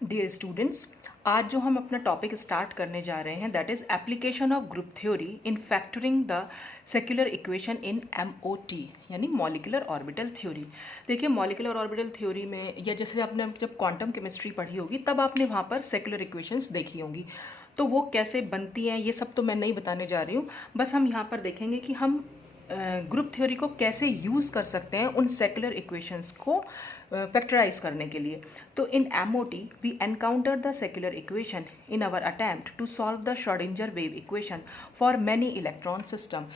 Dear students, आज जो हम अपना टॉपिक स्टार्ट करने जा रहे हैं that is application of group theory in factoring the secular equation in MOT यानी मॉलिक्यूलर ऑर्बिटल थ्योरी। देखिए, मॉलिक्यूलर ऑर्बिटल थ्योरी में या जैसे आपने जब क्वांटम केमिस्ट्री पढ़ी होगी तब आपने वहाँ पर सेक्युलर इक्वेशंस देखी होंगी, तो वो कैसे बनती हैं ये सब तो मैं नहीं बताने जा रही हूँ। बस हम यहाँ पर देखेंगे कि हम ग्रुप थ्योरी को कैसे यूज़ कर सकते हैं उन सेक्युलर इक्वेशंस को फैक्टराइज करने के लिए। तो in MOT we encounter the secular equation in our attempt to solve the Schrodinger wave equation for many electron system.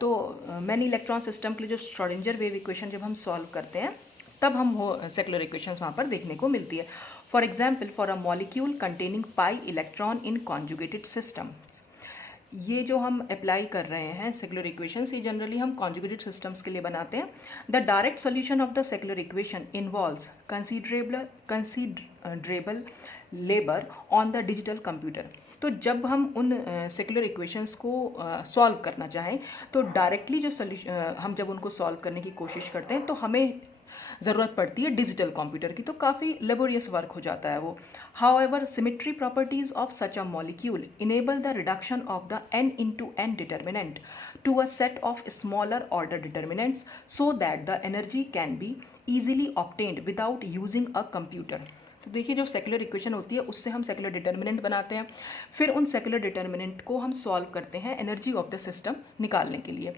तो मैनी इलेक्ट्रॉन सिस्टम के लिए जो श्रोडिंगर वेव इक्वेशन जब हम सॉल्व करते हैं तब हम वो सेक्युलर इक्वेशंस वहाँ पर देखने को मिलती है। For example, for a molecule containing pi electron in conjugated system, ये जो हम अप्लाई कर रहे हैं सेक्युलर इक्वेशंस, ये जनरली हम कॉन्जुगेटेड सिस्टम्स के लिए बनाते हैं। The direct solution of the secular equation involves considerable labour on the digital computer. तो जब हम उन सेक्युलर इक्वेशंस को सॉल्व करना चाहें तो डायरेक्टली जो सोल्यूशन हम जब उनको सॉल्व करने की कोशिश करते हैं तो हमें ज़रूरत पड़ती है डिजिटल कंप्यूटर की, तो काफ़ी लेबोरियस वर्क हो जाता है वो। However, symmetry properties of such a molecule enable the reduction of the n into n determinant to a set of smaller order determinants so that the energy can be easily obtained without using a computer। तो देखिए, जो secular equation होती है उससे हम secular determinant बनाते हैं, फिर उन सेक्युलर डिटर्मिनेंट को हम सॉल्व करते हैं एनर्जी ऑफ द सिस्टम निकालने के लिए।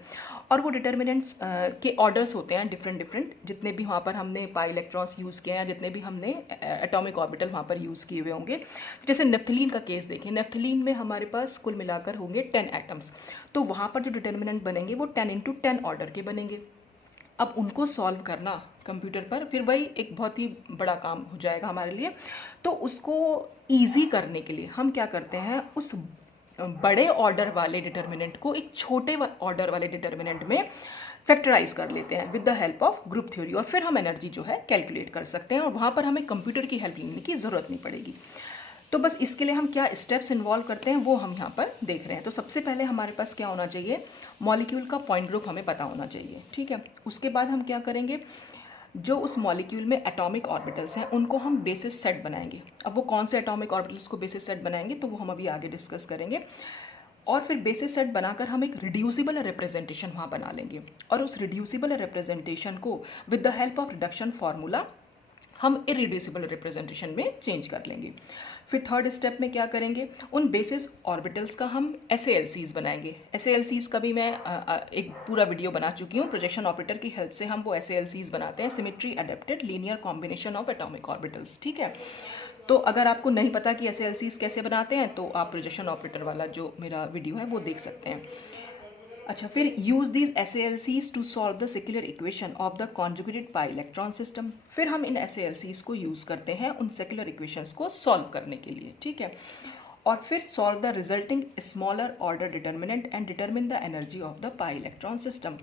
और वो डिटर्मिनेंट्स के ऑर्डर्स होते हैं डिफरेंट डिफरेंट, जितने भी वहाँ पर हमने पाई इलेक्ट्रॉन्स यूज़ किए हैं, जितने भी हमने एटॉमिक ऑर्बिटल वहाँ पर यूज़ किए हुए होंगे। जैसे नेफ्थलीन का केस देखें, नेफ्थलीन में हमारे पास कुल मिलाकर होंगे 10 एटम्स, तो वहाँ पर जो डिटर्मिनेंट बनेंगे वो 10 into 10 ऑर्डर के बनेंगे। अब उनको सॉल्व करना कंप्यूटर पर फिर वही एक बहुत ही बड़ा काम हो जाएगा हमारे लिए। तो उसको ईजी करने के लिए हम क्या करते हैं, उस बड़े ऑर्डर वाले डिटर्मिनेंट को एक छोटे ऑर्डर वाले डिटर्मिनेंट में फैक्टराइज कर लेते हैं with the help of group theory, और फिर हम एनर्जी जो है कैलकुलेट कर सकते हैं और वहाँ पर हमें कंप्यूटर की हेल्प लेने की ज़रूरत नहीं पड़ेगी। तो बस इसके लिए हम क्या स्टेप्स इन्वॉल्व करते हैं वो हम यहाँ पर देख रहे हैं। तो सबसे पहले हमारे पास क्या होना चाहिए, मॉलिक्यूल का पॉइंट ग्रुप हमें पता होना चाहिए, ठीक है। उसके बाद हम क्या करेंगे, जो उस मॉलिक्यूल में एटॉमिक ऑर्बिटल्स हैं उनको हम बेसिस सेट बनाएंगे। अब वो कौन से एटॉमिक ऑर्बिटल्स को बेसिस सेट बनाएंगे तो वो हम अभी आगे डिस्कस करेंगे। और फिर बेसिस सेट बनाकर हम एक रिड्यूसिबल रिप्रेजेंटेशन वहाँ बना लेंगे, और उस रिड्यूसिबल रिप्रेजेंटेशन को with the help of reduction formula हम इरिड्यूसिबल रिप्रेजेंटेशन में चेंज कर लेंगे। फिर थर्ड स्टेप में क्या करेंगे, उन बेसिस ऑर्बिटल्स का हम SALCs बनाएंगे। SALCs का भी मैं एक पूरा वीडियो बना चुकी हूँ। प्रोजेक्शन ऑपरेटर की हेल्प से हम वो SALCs बनाते हैं, symmetry adapted linear combination of atomic orbitals, ठीक है। तो अगर आपको नहीं पता कि SALCs कैसे बनाते हैं तो आप प्रोजेक्शन ऑपरेटर वाला जो मेरा वीडियो है वो देख सकते हैं। अच्छा, फिर use these SALCs to solve the secular equation of the conjugated pi electron system. फिर हम इन SALCs को यूज़ करते हैं उन सेक्युलर इक्वेशंस को सॉल्व करने के लिए, ठीक है। और फिर solve the resulting smaller order determinant and determine the energy of the pi electron system.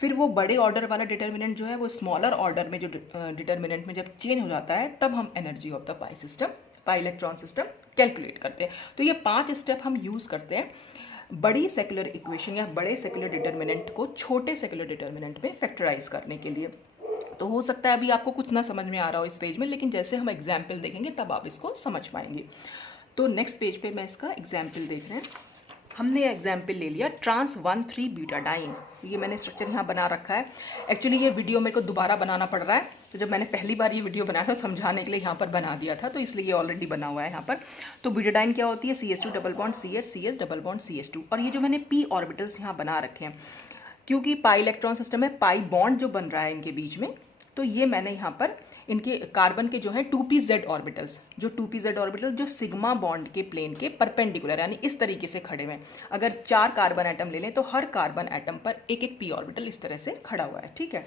फिर वो बड़े ऑर्डर वाला डिटर्मिनेंट जो है वो स्मॉलर ऑर्डर में जो डिटर्मिनेंट में जब चेंज हो जाता है तब हम energy of the pi electron system calculate करते हैं। तो ये 5 स्टेप हम यूज़ करते हैं बड़ी सेक्युलर इक्वेशन या बड़े सेक्युलर डिटर्मिनेंट को छोटे सेक्युलर डिटर्मिनेंट में फैक्टराइज करने के लिए। तो हो सकता है अभी आपको कुछ ना समझ में आ रहा हो इस पेज में, लेकिन जैसे हम एग्जाम्पल देखेंगे तब आप इसको समझ पाएंगे। तो नेक्स्ट पेज पे मैं इसका एग्जाम्पल देख रहे हैं। हमने ये एग्जाम्पल ले लिया ट्रांस 1,3 ब्यूटाडाइन। ये मैंने स्ट्रक्चर यहाँ बना रखा है। एक्चुअली ये वीडियो मेरे को दोबारा बनाना पड़ रहा है, तो जब मैंने पहली बार ये वीडियो बनाया था समझाने के लिए यहाँ पर बना दिया था, तो इसलिए ये ऑलरेडी बना हुआ है यहाँ पर। तो ब्यूटाडाइन क्या होती है, CH2 double bond CS CS double bond CH2। और ये जो मैंने p ऑर्बिटल्स यहाँ बना रखे हैं, क्योंकि पाई इलेक्ट्रॉन सिस्टम में पाई बॉन्ड जो बन रहा है इनके बीच में, तो ये मैंने यहाँ पर इनके कार्बन के जो है 2pz ऑर्बिटल्स, जो 2pz ऑर्बिटल जो सिग्मा बॉन्ड के प्लेन के परपेंडिकुलर यानी इस तरीके से खड़े हुए हैं। अगर 4 कार्बन एटम ले लें तो हर कार्बन एटम पर एक एक p ऑर्बिटल इस तरह से खड़ा हुआ है, ठीक है।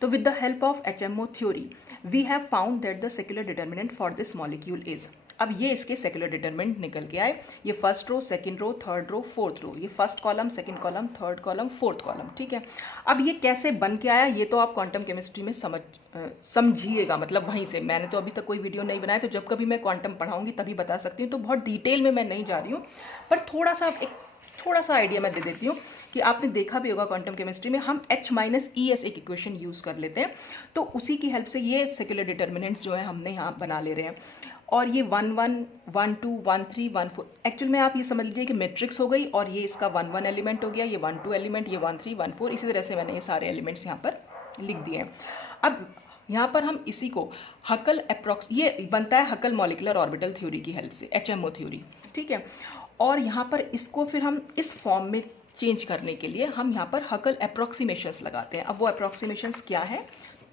तो with the help of HMO theory we have found that the secular determinant for this molecule is. अब ये इसके सेक्युलर डिटर्मिनेंट निकल के आए। ये first row, second row, third row, fourth row, ये first column, second column, third column, fourth column, ठीक है। अब ये कैसे बन के आया ये तो आप क्वांटम केमिस्ट्री में समझिएगा, मतलब वहीं से। मैंने तो अभी तक कोई वीडियो नहीं बनाया, तो जब कभी मैं क्वांटम पढ़ाऊंगी तभी बता सकती हूँ, तो बहुत डिटेल में मैं नहीं जा रही हूँ, पर थोड़ा सा एक थोड़ा सा आइडिया मैं दे देती हूँ कि आपने देखा भी होगा क्वांटम केमिस्ट्री में हम H-E एक इक्वेशन यूज़ कर लेते हैं, तो उसी की हेल्प से ये सेक्युलर डिटर्मिनेंट्स जो है हमने यहाँ बना ले रहे हैं। और ये 1 1 1 2 1 3 1 4 एक्चुअल में आप ये समझ लीजिए कि मैट्रिक्स हो गई, और ये इसका 1 1 एलिमेंट हो गया, ये 1 2 एलिमेंट, ये 1 3 1 4, इसी तरह से मैंने ये सारे एलिमेंट्स यहाँ पर लिख दिए हैं। अब यहाँ पर हम इसी को हकल अप्रॉक्स, ये बनता है हकल मॉलिकुलर ऑर्बिटल थ्योरी की हेल्प से, HMO थ्योरी, ठीक है। और यहाँ पर इसको फिर हम इस फॉर्म में चेंज करने के लिए हम यहाँ पर हकल अप्रॉक्सीमेशंस लगाते हैं। अब वो अप्रॉक्सीमेशंस क्या है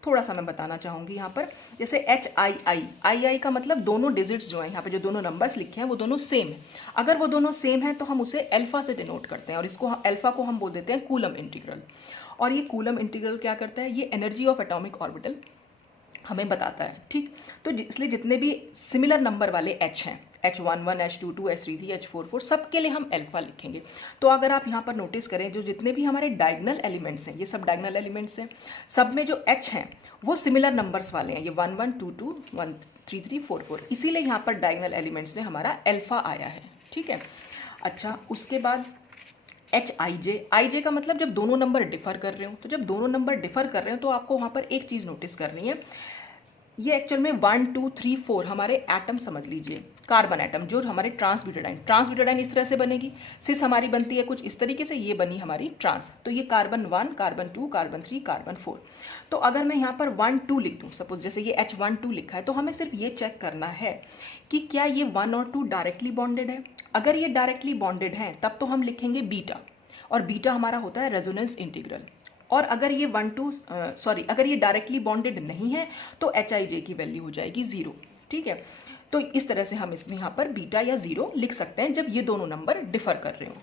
थोड़ा सा मैं बताना चाहूँगी यहाँ पर। जैसे HII का मतलब दोनों डिजिट्स जो हैं यहाँ पे जो दोनों नंबर्स लिखे हैं वो दोनों सेम है। अगर वो दोनों सेम हैं तो हम उसे अल्फा से डिनोट करते हैं, और इसको अल्फा को हम बोल देते हैं कूलम इंटीग्रल। और ये कूलम इंटीग्रल क्या करता है, ये एनर्जी ऑफ एटॉमिक ऑर्बिटल हमें बताता है, ठीक। तो इसलिए जितने भी सिमिलर नंबर वाले H हैं, H11 H22 H33 H44, सबके लिए हम अल्फा लिखेंगे। तो अगर आप यहाँ पर नोटिस करें जो जितने भी हमारे डायगोनल एलिमेंट्स हैं, ये सब डायगोनल एलिमेंट्स हैं, सब में जो H हैं वो सिमिलर नंबर्स वाले हैं, ये 1 1 2 2 1 3 3 4 4, इसीलिए यहाँ पर डायगोनल एलिमेंट्स में हमारा अल्फा आया है, ठीक है। अच्छा, उसके बाद HIJ का मतलब जब दोनों नंबर डिफर कर रहे हो, तो जब दोनों नंबर डिफर कर रहे हो तो आपको वहाँ पर एक चीज़ नोटिस करनी है, ये एक्चुअल में 1 2 3 4 हमारे एटम समझ लीजिए, कार्बन एटम जो हमारे ट्रांसब्यूटाडाइन इस तरह से बनेगी, सिस हमारी बनती है कुछ इस तरीके से, ये बनी हमारी ट्रांस, तो ये कार्बन 1 कार्बन 2 कार्बन 3 कार्बन 4। तो अगर मैं यहाँ पर 1 2 लिख दूँ, सपोज जैसे ये H12 लिखा है, तो हमें सिर्फ ये चेक करना है कि क्या ये 1 और 2 डायरेक्टली बॉन्डेड है। अगर ये डायरेक्टली बॉन्डेड है तब तो हम लिखेंगे बीटा, और बीटा हमारा होता है रेजोनेंस इंटीग्रल। और अगर ये अगर ये डायरेक्टली बॉन्डेड नहीं है तो HIJ की वैल्यू हो जाएगी 0, ठीक है। तो इस तरह से हम इसमें यहाँ पर बीटा या 0 लिख सकते हैं जब ये दोनों नंबर डिफर कर रहे हो।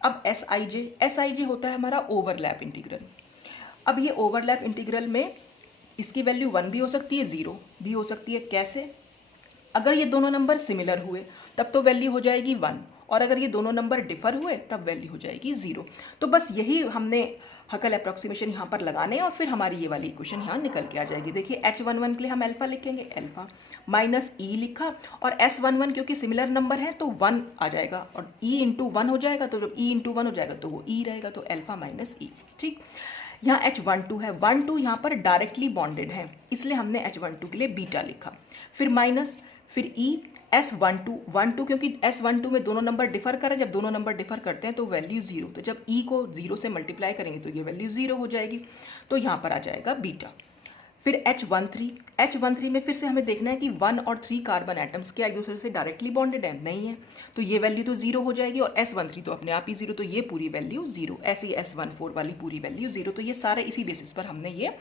अब SIJ होता है हमारा ओवरलैप इंटीग्रल। अब ये ओवरलैप इंटीग्रल में इसकी वैल्यू 1 भी हो सकती है, 0 भी हो सकती है। कैसे? अगर ये दोनों नंबर सिमिलर हुए तब तो वैल्यू हो जाएगी 1, और अगर ये दोनों नंबर डिफर हुए तब वैल्यू हो जाएगी 0। तो बस यही हमने हकल अप्रॉक्सीमेशन यहाँ पर लगाने हैं, और फिर हमारी ये वाली इक्वेशन यहाँ निकल के आ जाएगी। देखिए H11 के लिए हम अल्फा लिखेंगे, अल्फा माइनस E लिखा, और S11 क्योंकि सिमिलर नंबर है तो 1 आ जाएगा, और E इंटू 1 हो जाएगा, तो जब E इंटू 1 हो जाएगा तो वो E रहेगा, तो अल्फा माइनस E, ठीक। यहाँ H12 है, 1 2 यहाँ पर डायरेक्टली बॉन्डेड है, इसलिए हमने H12 के लिए बीटा लिखा, फिर माइनस, फिर E S12 क्योंकि S12 में दोनों नंबर डिफर करें, जब दोनों नंबर डिफर करते हैं तो वैल्यू 0, तो जब E को 0 से मल्टीप्लाई करेंगे तो ये वैल्यू 0 हो जाएगी, तो यहाँ पर आ जाएगा बीटा। फिर H13 में फिर से हमें देखना है कि 1 और 3 कार्बन एटम्स क्या एक दूसरे से डायरेक्टली बॉन्डेड है, नहीं है, तो ये वैल्यू तो 0 हो जाएगी, और S13 तो अपने आप ही 0, तो ये पूरी वैल्यू 0, ऐसे ही S14 वाली पूरी वैल्यू 0। तो ये सारे इसी बेसिस पर हमने ये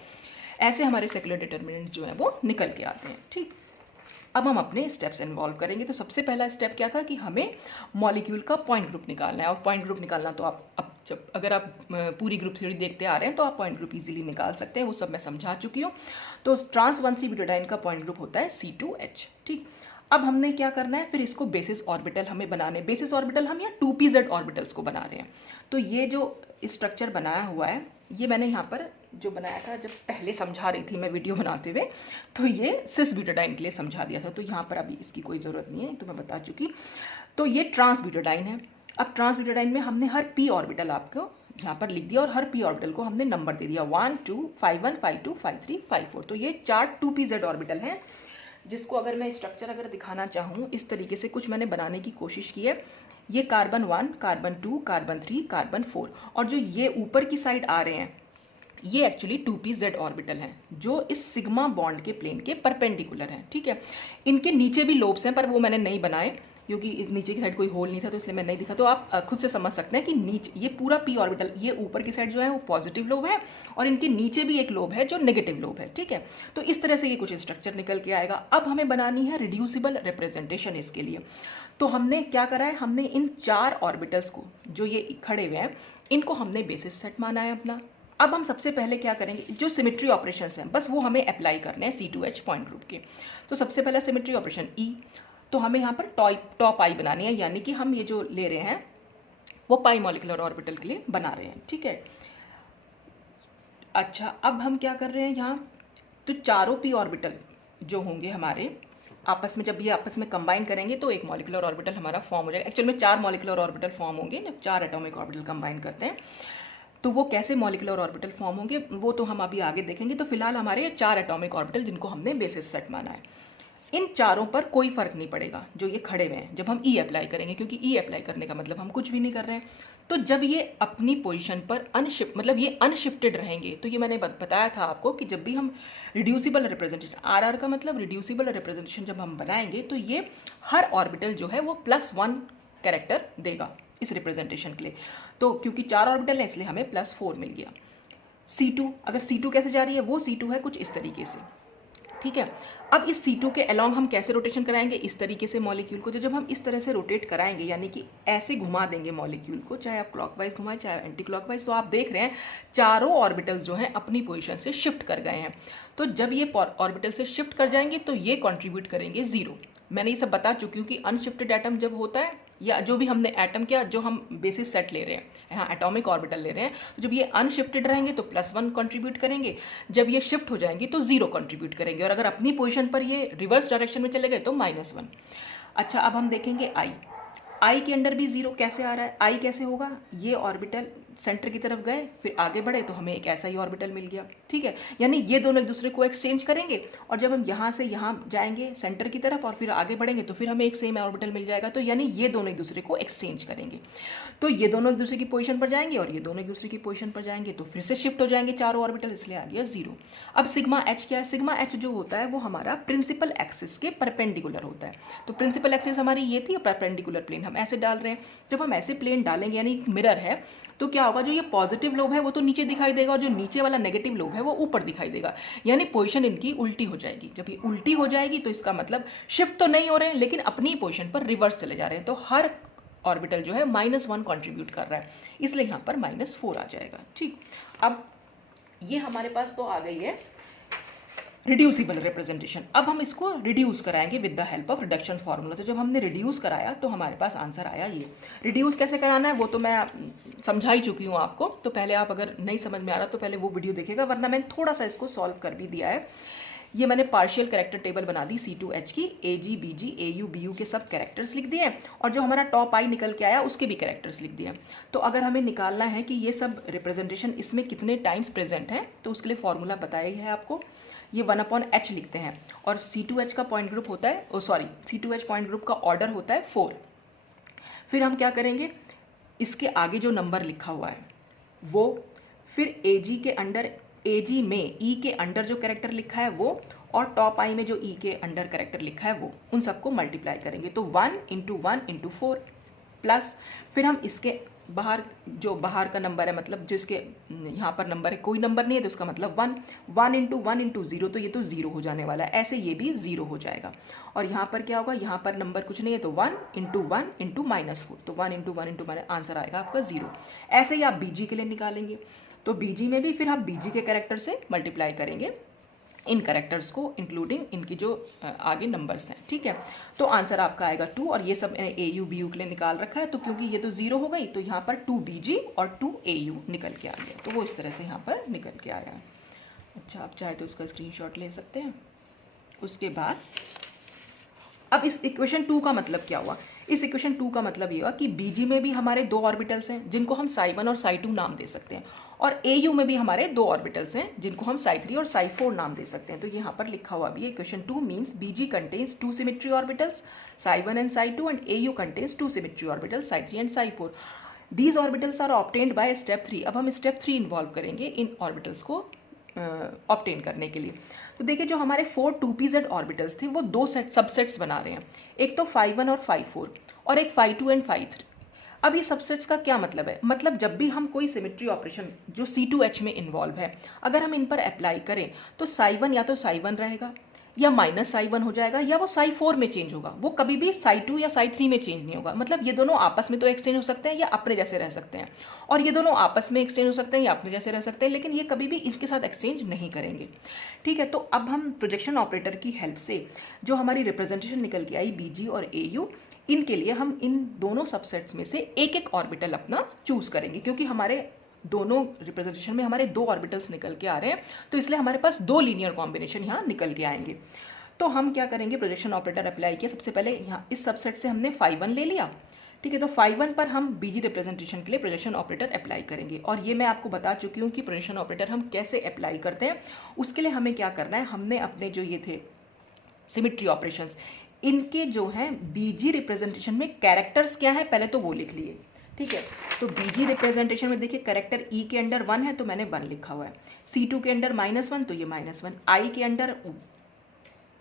ऐसे हमारे सेक्युलर डिटर्मिनेंट्स जो है वो निकल के आते हैं, ठीक। अब हम अपने स्टेप्स इन्वॉल्व करेंगे। तो सबसे पहला स्टेप क्या था कि हमें मॉलिक्यूल का पॉइंट ग्रुप निकालना है, और पॉइंट ग्रुप निकालना तो अब जब अगर आप पूरी ग्रुप थ्योरी देखते आ रहे हैं तो आप पॉइंट ग्रुप इजीली निकाल सकते हैं, वो सब मैं समझा चुकी हूँ। तो ट्रांस 1,3-ब्यूटाडाइन का पॉइंट ग्रुप होता है C2H, ठीक। अब हमने क्या करना है, फिर इसको बेसिस ऑर्बिटल हमें बनाने, बेसिस ऑर्बिटल हम यहाँ 2pz ऑर्बिटल्स को बना रहे हैं। तो ये जो स्ट्रक्चर बनाया हुआ है, ये मैंने यहाँ पर जो बनाया था जब पहले समझा रही थी मैं वीडियो बनाते हुए, तो ये सिस ब्यूटाडाइन के लिए समझा दिया था, तो यहाँ पर अभी इसकी कोई ज़रूरत नहीं है, तो मैं बता चुकी। तो ये ट्रांस ब्यूटाडाइन है। अब ट्रांस ब्यूटाडाइन में हमने हर p ऑर्बिटल आपको यहाँ पर लिख दिया, और हर p ऑर्बिटल को हमने नंबर दे दिया 1 2 5 1 5 2 5 3 5 4। तो ये 4 2pz ऑर्बिटल हैं, जिसको अगर मैं स्ट्रक्चर अगर दिखाना चाहूँ इस तरीके से कुछ मैंने बनाने की कोशिश की है। ये कार्बन 1 कार्बन 2 कार्बन 3 कार्बन 4, और जो ये ऊपर की साइड आ रहे हैं ये एक्चुअली 2pz ऑर्बिटल हैं, जो इस सिग्मा बॉन्ड के प्लेन के परपेंडिकुलर हैं, ठीक है। इनके नीचे भी लोब्स हैं, पर वो मैंने नहीं बनाए क्योंकि इस नीचे की साइड कोई होल नहीं था, तो इसलिए मैं नहीं दिखा। तो आप खुद से समझ सकते हैं कि नीचे ये पूरा p ऑर्बिटल, ये ऊपर की साइड जो है वो पॉजिटिव लोब है, और इनके नीचे भी एक लोब है जो नेगेटिव लोब है, ठीक है। तो इस तरह से ये कुछ स्ट्रक्चर निकल के आएगा। अब हमें बनानी है रिड्यूसिबल रिप्रेजेंटेशन इसके लिए। तो हमने क्या करा है, हमने इन 4 ऑर्बिटल्स को जो ये खड़े हुए हैं इनको हमने बेसिस सेट माना है अपना। अब हम सबसे पहले क्या करेंगे, जो सिमेट्री ऑपरेशंस हैं बस वो हमें अप्लाई करने हैं C2H पॉइंट ग्रुप के। तो सबसे पहला सिमेट्री ऑपरेशन E, तो हमें यहाँ पर टॉप आई बनानी है, यानी कि हम ये जो ले रहे हैं वो पाई मॉलिकुलर ऑर्बिटल के लिए बना रहे हैं, ठीक है। अच्छा, अब हम क्या कर रहे हैं यहाँ, तो चारों p ऑर्बिटल जो होंगे हमारे आपस में, जब ये आपस में कंबाइन करेंगे तो एक मॉलिक्यूलर ऑर्बिटल हमारा फॉर्म हो जाएगा। एक्चुअल में 4 मॉलिक्यूलर ऑर्बिटल फॉर्म होंगे जब 4 एटॉमिक ऑर्बिटल कंबाइन करते हैं। तो वो कैसे मॉलिक्यूलर ऑर्बिटल फॉर्म होंगे वो तो हम अभी आगे देखेंगे। तो फिलहाल हमारे 4 एटॉमिक ऑर्बिटल जिनको हमने बेसिस सेट माना है, इन चारों पर कोई फर्क नहीं पड़ेगा जो ये खड़े हुए हैं जब हम ई अप्लाई करेंगे, क्योंकि ई अप्लाई करने का मतलब हम कुछ भी नहीं कर रहे हैं। तो जब ये अपनी पोजीशन पर अनशिफ्ट, मतलब ये अनशिफ्टेड रहेंगे, तो ये मैंने बताया था आपको कि जब भी हम रिड्यूसिबल रिप्रेजेंटेशन, आर का मतलब रिड्यूसिबल रिप्रेजेंटेशन जब हम बनाएंगे तो ये हर ऑर्बिटल जो है वो +1 कैरेक्टर देगा इस रिप्रेजेंटेशन के लिए। तो क्योंकि 4 ऑर्बिटल है इसलिए हमें +4 मिल गया। C2, अगर C2 कैसे जा रही है, वो C2 है कुछ इस तरीके से, ठीक है। अब इस C2 के अलोंग हम कैसे रोटेशन कराएंगे, इस तरीके से मॉलिक्यूल को, जब हम इस तरह से रोटेट कराएंगे, यानी कि ऐसे घुमा देंगे मॉलिक्यूल को, चाहे आप क्लॉकवाइज घुमाएं चाहे एंटी क्लॉकवाइज, तो आप देख रहे हैं चारों ऑर्बिटल्स जो हैं अपनी पोजीशन से शिफ्ट कर गए हैं। तो जब ये ऑर्बिटल से शिफ्ट कर जाएंगे तो ये कॉन्ट्रीब्यूट करेंगे 0। मैंने ये सब बता चुकी हूँ कि अनशिफ्टेड एटम जब होता है, या जो भी हमने एटम क्या, जो हम बेसिस सेट ले रहे हैं, यहाँ एटॉमिक ऑर्बिटल ले रहे हैं, तो जब ये अनशिफ्टेड रहेंगे तो +1 कंट्रीब्यूट करेंगे, जब ये शिफ्ट हो जाएंगी तो 0 कंट्रीब्यूट करेंगे, और अगर अपनी पोजीशन पर ये रिवर्स डायरेक्शन में चले गए तो -1। अच्छा, अब हम देखेंगे आई के अंडर भी 0 कैसे आ रहा है। आई कैसे होगा, ये ऑर्बिटल सेंटर की तरफ गए, फिर आगे बढ़े तो हमें एक ऐसा ही ऑर्बिटल मिल गया, ठीक है। यानी ये दोनों एक दूसरे को एक्सचेंज करेंगे, और जब हम यहाँ से यहाँ जाएंगे सेंटर की तरफ और फिर आगे बढ़ेंगे तो फिर हमें एक सेम ऑर्बिटल मिल जाएगा। तो यानी ये दोनों एक दूसरे को एक्सचेंज करेंगे, तो ये दोनों एक दूसरे की पोजीशन पर जाएंगे और ये दोनों एक दूसरे की पोजीशन पर जाएंगे, तो फिर से शिफ्ट हो जाएंगे चारों ऑर्बिटल, इसलिए आ गया 0। अब सिग्मा एच क्या है, सिग्मा एच जो होता है वो हमारा प्रिंसिपल एक्सिस के परपेंडिकुलर होता है। तो प्रिंसिपल एक्सिस हमारी ये थी, परपेंडिकुलर प्लेन हम ऐसे डाल रहे हैं। जब हम ऐसे प्लेन डालेंगे, यानी मिरर है, तो क्या होगा, जो ये पॉजिटिव लोब है वो तो नीचे दिखाई देगा और जो नीचे वाला नेगेटिव लोब है वो ऊपर दिखाई देगा, यानी पोजीशन इनकी उल्टी हो जाएगी। जब ये उल्टी हो जाएगी तो इसका मतलब शिफ्ट तो नहीं हो रहे हैं लेकिन अपनी पोजीशन पर रिवर्स चले जा रहे हैं, तो हर ऑर्बिटल जो है -1 कंट्रीब्यूट कर रहा है, इसलिए यहाँ पर -4 आ जाएगा, ठीक। अब ये हमारे पास तो आ गई है रिड्यूसिबल रिप्रेजेंटेशन। अब हम इसको रिड्यूस कराएंगे with the help of reduction formula. तो जब हमने रिड्यूस कराया तो हमारे पास आंसर आया ये। रिड्यूस कैसे कराना है वो तो मैं समझा ही चुकी हूँ आपको, तो पहले आप अगर नहीं समझ में आ रहा तो पहले वो वीडियो देखिएगा, वरना मैंने थोड़ा सा इसको सॉल्व कर भी दिया है। ये मैंने पार्शियल कैरेक्टर टेबल बना दी C2H की, AG, BG, AU, BU के सब कैरेक्टर्स लिख दिए, और जो हमारा टॉप आई निकल के आया उसके भी कैरेक्टर्स लिख दिए। तो अगर हमें निकालना है कि ये सब रिप्रेजेंटेशन इसमें कितने टाइम्स प्रेजेंट है, तो उसके लिए फॉर्मूला बताया ही है आपको। ये 1/h लिखते हैं, और C2H का पॉइंट ग्रुप होता है, C2H पॉइंट ग्रुप का ऑर्डर होता है 4। फिर हम क्या करेंगे, इसके आगे जो नंबर लिखा हुआ है वो, फिर AG के अंडर, AG में E के अंडर जो कैरेक्टर लिखा है वो, और टॉप आई में जो E के अंडर कैरेक्टर लिखा है वो, उन सबको मल्टीप्लाई करेंगे। तो 1 × 1 × 4 प्लस, फिर हम इसके बाहर, जो बाहर का नंबर है, मतलब जो इसके यहाँ पर नंबर है, कोई नंबर नहीं है तो इसका मतलब 1 × 1 × 0, तो ये तो 0 हो जाने वाला है, ऐसे ये भी 0 हो जाएगा। और यहाँ पर क्या होगा, यहाँ पर नंबर कुछ नहीं है तो 1 × 1 × -4, तो 1 × 1 × आंसर आएगा आपका 0। ऐसे ही आप BG के लिए निकालेंगे, तो BG में भी फिर आप BG के कैरेक्टर से मल्टीप्लाई करेंगे इन कैरेक्टर्स को, इंक्लूडिंग इनकी जो आगे नंबर्स हैं, ठीक है। तो आंसर आपका आएगा 2, और ये सब AU BU के लिए निकाल रखा है, तो क्योंकि ये तो 0 हो गई तो यहाँ पर 2 BG और 2 AU निकल के आ गया, तो वो इस तरह से यहाँ पर निकल के आया है। अच्छा, आप चाहे तो उसका स्क्रीनशॉट ले सकते हैं। उसके बाद अब इस इक्वेशन 2 का मतलब क्या हुआ, इस इक्वेशन 2 का मतलब ये हुआ कि BG में भी हमारे 2 ऑर्बिटल्स हैं जिनको हम ψ1 और ψ2 नाम दे सकते हैं, और AU में भी हमारे 2 ऑर्बिटल्स हैं जिनको हम ψ3 और ψ4 नाम दे सकते हैं। तो यहाँ पर लिखा हुआ भी है, equation 2 means BG contains 2 symmetry orbitals ψ1 and ψ2 and AU contains 2 symmetry orbitals ψ3 and ψ4। These orbitals are obtained by step 3। अब हम स्टेप 3 इन्वॉल्व करेंगे इन ऑर्बिटल्स को ऑब्टेन करने के लिए। तो देखिए, जो हमारे 4 2pz ऑर्बिटल्स थे वो 2 सबसेट्स बना रहे हैं, एक तो φ1 और φ4 और एक φ2 एंड φ3। अब ये सबसेट्स का क्या मतलब है, मतलब जब भी हम कोई सिमेट्री ऑपरेशन जो C2H में इन्वॉल्व है, अगर हम इन पर अप्लाई करें तो ψ1 या तो ψ1 रहेगा या -ψ1 हो जाएगा, या वो ψ4 में चेंज होगा, वो कभी भी ψ2 या ψ3 में चेंज नहीं होगा। मतलब ये दोनों आपस में तो एक्सचेंज हो सकते हैं या अपने जैसे रह सकते हैं, और ये दोनों आपस में एक्सचेंज हो सकते हैं या अपने जैसे रह सकते हैं, लेकिन ये कभी भी इसके साथ एक्सचेंज नहीं करेंगे, ठीक है। तो अब हम प्रोजेक्शन ऑपरेटर की हेल्प से जो हमारी रिप्रेजेंटेशन निकल के आई BG और AU, इनके लिए हम इन दोनों सबसेट्स में से एक एक ऑर्बिटल अपना चूज करेंगे, क्योंकि हमारे दोनों रिप्रेजेंटेशन में हमारे 2 ऑर्बिटल्स निकल के आ रहे हैं, तो इसलिए हमारे पास 2 लीनियर कॉम्बिनेशन यहाँ निकल के आएंगे। तो हम क्या करेंगे, प्रोजेक्शन ऑपरेटर अप्लाई किया। सबसे पहले यहाँ इस सबसेट से हमने phi 1 ले लिया, ठीक है। तो phi 1 पर हम बीजी रिप्रेजेंटेशन के लिए प्रोजेक्शन ऑपरेटर अप्लाई करेंगे, और ये मैं आपको बता चुकी हूँ कि प्रोजेक्शन ऑपरेटर हम कैसे अप्लाई करते हैं। उसके लिए हमें क्या करना है, हमने अपने जो ये थे सिमेट्री ऑपरेशंस, इनके जो हैं बीजी रिप्रेजेंटेशन में कैरेक्टर्स क्या है पहले तो वो लिख लिए, ठीक है। तो बीजी रिप्रेजेंटेशन में देखिए कैरेक्टर ई के अंडर 1 है तो मैंने 1 लिखा हुआ है, C2 के अंडर -1 तो ये -1, आई के अंडर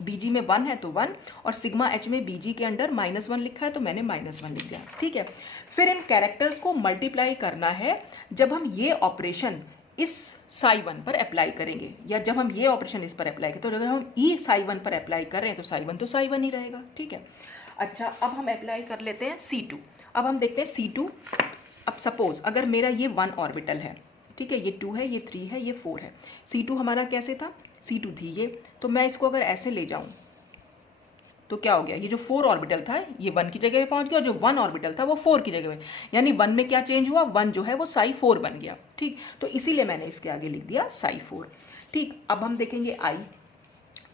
बीजी में 1 है तो 1, और सिग्मा एच में बीजी के अंडर -1 लिखा है तो मैंने -1 लिख दिया, ठीक है। फिर इन कैरेक्टर्स को मल्टीप्लाई करना है जब हम ये ऑपरेशन इस psi 1 पर अप्लाई करेंगे, या जब हम ये ऑपरेशन इस पर अप्लाई करें। तो अगर हम ई psi 1 पर अप्लाई कर रहे हैं तो psi 1 ही रहेगा, ठीक है। अच्छा, अब हम अप्लाई कर लेते हैं C2। अब हम देखते हैं C2। अब सपोज अगर मेरा ये 1 ऑर्बिटल है, ठीक है, ये 2 है, ये 3 है, ये 4 है। C2 हमारा कैसे था, C2 थी ये, तो मैं इसको अगर ऐसे ले जाऊं तो क्या हो गया, ये जो 4 ऑर्बिटल था ये 1 की जगह पे पहुंच गया, और जो 1 ऑर्बिटल था वो 4 की जगह पे, यानी 1 में क्या चेंज हुआ, 1 जो है वो psi 4 बन गया, ठीक। तो इसीलिए मैंने इसके आगे लिख दिया psi 4, ठीक। अब हम देखेंगे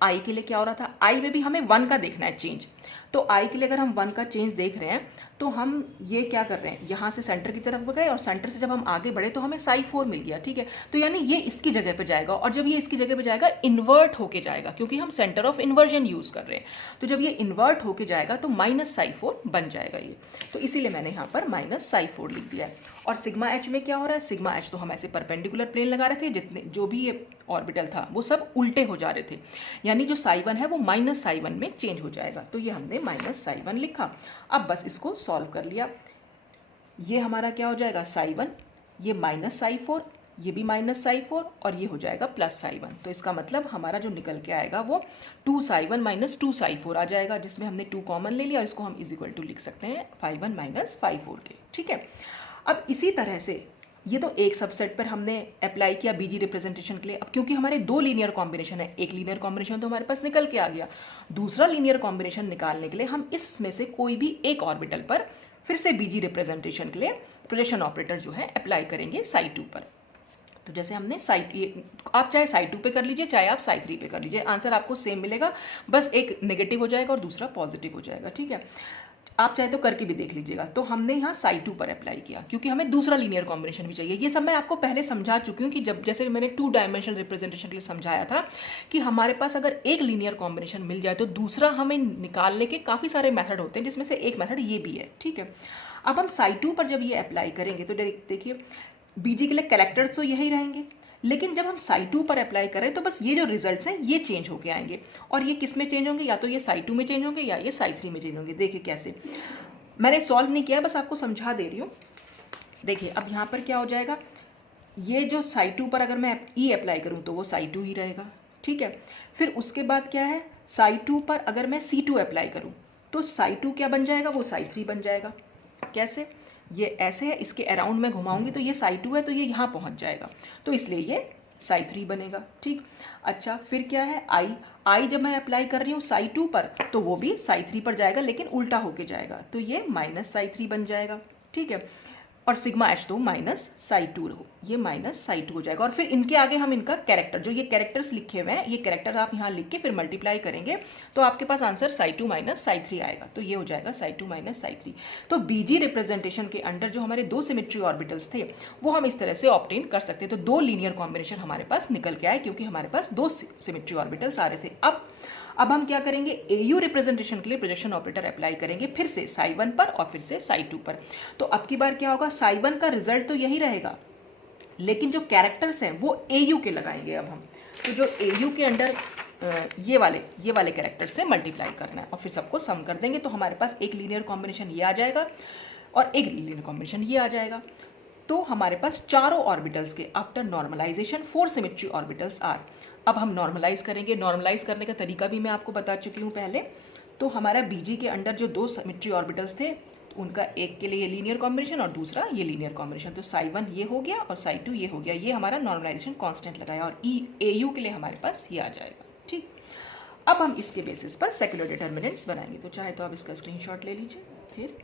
आई के लिए क्या हो रहा था, आई में भी हमें 1 का देखना है चेंज। तो आई के लिए अगर हम 1 का चेंज देख रहे हैं तो हम ये क्या कर रहे हैं, यहाँ से सेंटर की तरफ गए और सेंटर से जब हम आगे बढ़े तो हमें psi 4 मिल गया, ठीक है। तो यानी ये इसकी जगह पे जाएगा, और जब ये इसकी जगह पे जाएगा इन्वर्ट होके जाएगा, क्योंकि हम सेंटर ऑफ इन्वर्जन यूज कर रहे हैं। तो जब ये इन्वर्ट होके जाएगा तो -psi 4 बन जाएगा ये, तो इसीलिए मैंने यहाँ पर -psi 4 लिख दिया है। और सिग्मा एच में क्या हो रहा है, सिग्मा एच तो हम ऐसे परपेंडिकुलर प्लेन लगा रहे थे, जितने जो भी ये ऑर्बिटल था वो सब उल्टे हो जा रहे थे, यानी जो psi 1 है वो -psi 1 में चेंज हो जाएगा। तो ये हमने -psi 1 लिखा। अब बस इसको सॉल्व कर लिया, ये हमारा क्या हो जाएगा psi 1, ये -psi 4, ये भी -psi 4, और ये हो जाएगा +psi 1। तो इसका मतलब हमारा जो निकल के आएगा वो 2psi 1 - 2psi 4 आ जाएगा, जिसमें हमने 2 कॉमन ले लिया, और इसको हम = लिख सकते हैं phi 1 - phi 4 के, ठीक है। अब इसी तरह से ये तो एक सबसेट पर हमने अप्लाई किया बीजी रिप्रेजेंटेशन के लिए। अब क्योंकि हमारे 2 लीनियर कॉम्बिनेशन है, एक लीनियर कॉम्बिनेशन तो हमारे पास निकल के आ गया, दूसरा लीनियर कॉम्बिनेशन निकालने के लिए हम इसमें से कोई भी एक ऑर्बिटल पर फिर से बीजी रिप्रेजेंटेशन के लिए प्रोजेक्शन ऑपरेटर जो है अप्लाई करेंगे psi 2 पर। तो जैसे हमने आप चाहे psi 2 पे कर लीजिए, चाहे आप psi 3 पे कर लीजिए, आंसर आपको सेम मिलेगा, बस एक नेगेटिव हो जाएगा और दूसरा पॉजिटिव हो जाएगा, ठीक है। आप चाहे तो करके भी देख लीजिएगा। तो हमने यहाँ psi 2 पर अप्लाई किया क्योंकि हमें दूसरा लीनियर कॉम्बिनेशन भी चाहिए। ये सब मैं आपको पहले समझा चुकी हूँ कि जब जैसे मैंने 2 डायमेंशनल रिप्रेजेंटेशन के लिए समझाया था कि हमारे पास अगर एक लीनियर कॉम्बिनेशन मिल जाए तो दूसरा हमें निकालने के काफ़ी सारे मेथड होते हैं, जिसमें से एक मेथड ये भी है, ठीक है। अब हम psi 2 पर जब ये अप्लाई करेंगे तो देखिए बीजी के लिए कैरेक्टर्स तो यही रहेंगे, लेकिन जब हम psi 2 पर अप्लाई करें तो बस ये जो रिजल्ट्स हैं ये चेंज होके आएंगे। और ये किस में चेंज होंगे, या तो ये psi 2 में चेंज होंगे या ये psi 3 में चेंज होंगे। देखिए कैसे, मैंने सॉल्व नहीं किया, बस आपको समझा दे रही हूँ। देखिए अब यहाँ पर क्या हो जाएगा, ये जो psi 2 पर अगर मैं ई अप्लाई करूँ तो वो psi 2 ही रहेगा, ठीक है। फिर उसके बाद क्या है, psi 2 पर अगर मैं C2 अप्लाई करूँ तो psi 2 क्या बन जाएगा, वो psi 3 बन जाएगा। कैसे, ये ऐसे है, इसके अराउंड में घुमाऊंगी तो ये psi 2 है तो ये यहाँ पहुँच जाएगा, तो इसलिए ये psi 3 बनेगा, ठीक। अच्छा फिर क्या है, आई जब मैं अप्लाई कर रही हूँ psi 2 पर तो वो भी psi 3 पर जाएगा, लेकिन उल्टा होके जाएगा, तो ये -psi 3 बन जाएगा, ठीक है। और सिग्मा एच तो -psi 2 हो, ये -psi 2 हो जाएगा। और फिर इनके आगे हम इनका कैरेक्टर, जो ये कैरेक्टर्स लिखे हुए हैं, ये कैरेक्टर आप यहाँ लिख के फिर मल्टीप्लाई करेंगे तो आपके पास आंसर psi 2 - psi 3 आएगा, तो ये हो जाएगा psi 2 - psi 3। तो बीजी रिप्रेजेंटेशन के अंडर जो हमारे 2 सिमेट्री ऑर्बिटल्स थे वो हम इस तरह से ऑब्टेन कर सकते हैं। तो 2 लीनियर कॉम्बिनेशन हमारे पास निकल के आए क्योंकि हमारे पास 2 सिमेट्री ऑर्बिटल्स आ रहे थे। अब हम क्या करेंगे, AU रिप्रेजेंटेशन के लिए प्रोजेक्शन ऑपरेटर अप्लाई करेंगे फिर से psi 1 पर और फिर से psi 2 पर। तो अब की बार क्या होगा, psi 1 का रिजल्ट तो यही रहेगा, लेकिन जो कैरेक्टर्स हैं वो AU के लगाएंगे। अब हम तो जो AU के अंडर ये वाले कैरेक्टर से मल्टीप्लाई करना है और फिर सबको सम कर देंगे, तो हमारे पास एक लीनियर कॉम्बिनेशन ये आ जाएगा और एक लीनियर कॉम्बिनेशन ये आ जाएगा। तो हमारे पास चारों ऑर्बिटल्स के after normalization 4 symmetry orbitals are. अब हम नॉर्मलाइज करेंगे, नॉर्मलाइज करने का तरीका भी मैं आपको बता चुकी हूँ पहले। तो हमारा बीजी के अंडर जो 2 सिमेट्री ऑर्बिटल्स थे उनका एक के लिए ये लीनियर कॉम्बिनेशन और दूसरा ये लीनियर कॉम्बिनेशन, तो psi 1 ये हो गया और psi 2 ये हो गया, ये हमारा नॉर्मलाइजेशन कांस्टेंट लगाया और AU के लिए हमारे पास ये आ जाएगा, ठीक। अब हम इसके बेसिस पर सेक्युलर डिटर्मिनेंट्स बनाएंगे, तो चाहे तो आप इसका स्क्रीनशॉट ले लीजिए। फिर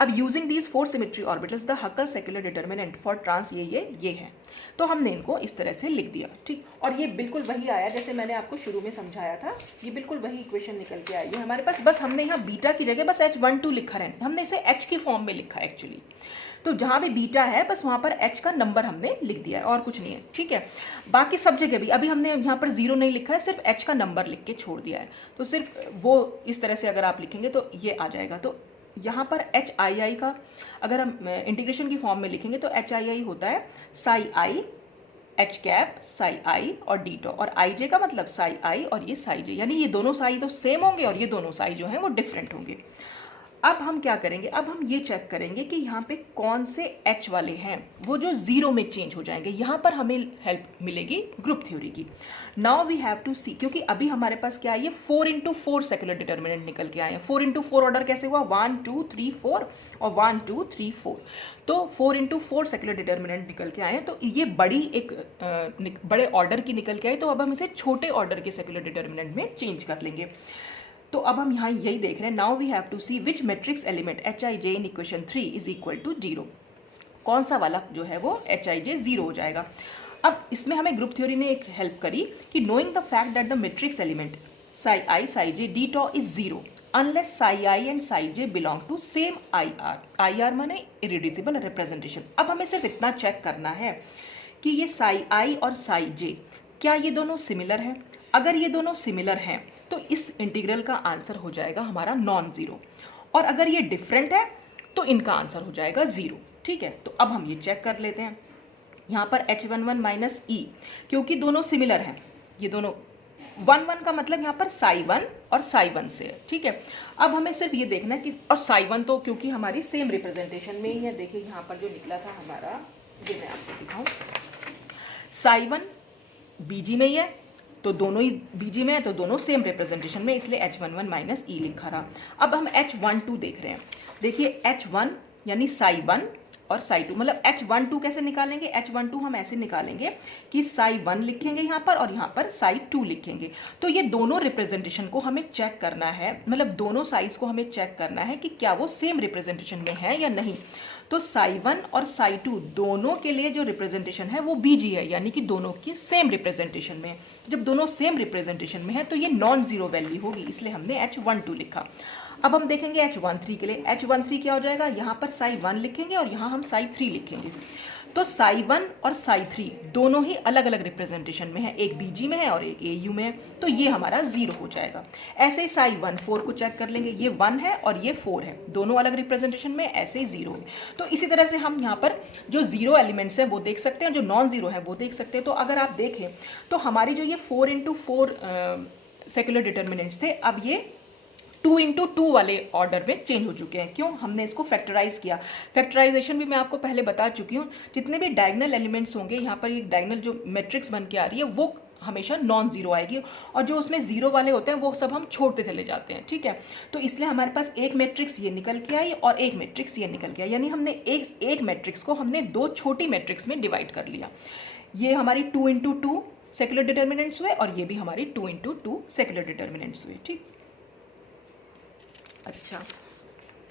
अब using these 4 symmetry orbitals the Huckel secular determinant for trans ये है। तो हमने इनको इस तरह से लिख दिया, ठीक। और ये बिल्कुल वही आया जैसे मैंने आपको शुरू में समझाया था, ये बिल्कुल वही इक्वेशन निकल के आई है हमारे पास। बस हमने यहाँ बीटा की जगह बस H12 लिखा है, हमने इसे H की फॉर्म में लिखा है एक्चुअली। तो जहाँ भी बीटा है बस वहाँ पर H का नंबर हमने लिख दिया है और कुछ नहीं है, ठीक है। बाकी सब जगह भी अभी हमने यहाँ पर 0 नहीं लिखा है, सिर्फ H का नंबर लिख के छोड़ दिया है। तो सिर्फ वो इस तरह से अगर आप लिखेंगे तो ये आ जाएगा। तो यहाँ पर HII का अगर हम इंटीग्रेशन की फॉर्म में लिखेंगे तो HII होता है साई आई H कैप साई आई और डी टॉ, और आई जे का मतलब साई आई और ये साई जे, यानी ये दोनों साई तो सेम होंगे और ये दोनों साई जो हैं वो डिफरेंट होंगे। अब हम क्या करेंगे, अब हम ये चेक करेंगे कि यहाँ पे कौन से H वाले हैं वो जो 0 में चेंज हो जाएंगे। यहाँ पर हमें हेल्प मिलेगी ग्रुप थ्योरी की। नाउ वी हैव टू सी, क्योंकि अभी हमारे पास क्या है, ये 4 into 4 सेक्युलर डिटर्मिनेंट निकल के आए हैं। 4 into 4 ऑर्डर कैसे हुआ, 1 2 3 4 और 1 2 3 4, तो 4 into 4 सेक्युलर डिटर्मिनेंट निकल के आए हैं। तो ये बड़ी एक बड़े ऑर्डर की निकल के आई, तो अब हम इसे छोटे ऑर्डर के सेक्युलर डिटर्मिनेंट में चेंज कर लेंगे। तो अब हम यहाँ यही देख रहे हैं, now we have to see which matrix element Hij in equation 3 is equal to 0। कौन सा वाला जो है वो Hij 0 हो जाएगा। अब इसमें हमें ग्रुप थ्योरी ने एक हेल्प करी कि knowing the fact that the matrix element psi i psi j d tau is 0 unless psi i and psi j belong to same I R माने इरिड्यूसिबल रिप्रेजेंटेशन। अब हमें सिर्फ इतना चेक करना है कि ये साई आई और साई जे क्या ये दोनों सिमिलर हैं। अगर ये दोनों सिमिलर हैं तो इस इंटीग्रल का आंसर हो जाएगा हमारा नॉन ज़ीरो, और अगर ये डिफरेंट है तो इनका आंसर हो जाएगा 0, ठीक है। तो अब हम ये चेक कर लेते हैं। यहाँ पर H11 माइनस ई, क्योंकि दोनों सिमिलर हैं, ये दोनों 1 1 का मतलब यहाँ पर साई 1 और साई 1 से है, ठीक है। अब हमें सिर्फ ये देखना है कि, और साई 1 तो क्योंकि हमारी सेम रिप्रेजेंटेशन में ही है, देखिए यहाँ पर जो निकला था हमारा, ये मैं आपको दिखाऊँ, साई 1 बीजी में ही है, तो दोनों ही बीजी में है, तो दोनों सेम रिप्रेजेंटेशन में, इसलिए H11 माइनस ई लिखा रहा। अब हम H12 देख रहे हैं, देखिए H1 यानी साई 1 और साई 2, मतलब H12 कैसे निकालेंगे, H12 हम ऐसे निकालेंगे कि साई 1 लिखेंगे यहाँ पर और यहाँ पर साई 2 लिखेंगे। तो ये दोनों रिप्रेजेंटेशन को हमें चेक करना है, मतलब दोनों साइज को हमें चेक करना है कि क्या वो सेम रिप्रेजेंटेशन में है या नहीं। तो साई 1 और साई 2 दोनों के लिए जो रिप्रेजेंटेशन है वो बीजी है, यानी कि दोनों की सेम रिप्रेजेंटेशन में है। जब दोनों सेम रिप्रेजेंटेशन में है तो ये नॉन जीरो वैल्यू होगी, इसलिए हमने H12 लिखा। अब हम देखेंगे H13 के लिए, H13 क्या हो जाएगा, यहाँ पर साई 1 लिखेंगे और यहाँ हम साई 3 लिखेंगे। तो साई 1 और साई 3 दोनों ही अलग अलग रिप्रेजेंटेशन में है, एक बीजी में है और एक एयू में है, तो ये हमारा 0 हो जाएगा। ऐसे ही साई 1 4 को चेक कर लेंगे, ये 1 है और ये 4 है, दोनों अलग रिप्रेजेंटेशन में, ऐसे ही 0 है। तो इसी तरह से हम यहाँ पर जो 0 एलिमेंट्स हैं वो देख सकते हैं, जो नॉन जीरो है वो देख सकते हैं। तो अगर आप देखें तो हमारी जो ये 4 into 4 सेक्युलर डिटर्मिनेंट्स थे, अब ये 2 into 2 वाले ऑर्डर में चेंज हो चुके हैं। क्यों, हमने इसको फैक्टराइज किया। फैक्टराइजेशन भी मैं आपको पहले बता चुकी हूँ। जितने भी डायगोनल एलिमेंट्स होंगे, यहाँ पर ये डायगोनल जो मैट्रिक्स बन के आ रही है वो हमेशा नॉन जीरो आएगी, और जो उसमें जीरो वाले होते हैं वो सब हम छोड़ते चले जाते हैं, ठीक है। तो इसलिए हमारे पास एक मैट्रिक्स ये निकल के आई और एक मैट्रिक्स ये निकल के आई, यानी हमने एक मैट्रिक्स को हमने दो छोटी मैट्रिक्स में डिवाइड कर लिया। ये हमारी 2 into 2 सेक्युलर डिटर्मिनेंट्स हुए और ये भी हमारी 2 into 2 सेक्युलर डिटर्मिनेंट्स हुए, ठीक। अच्छा,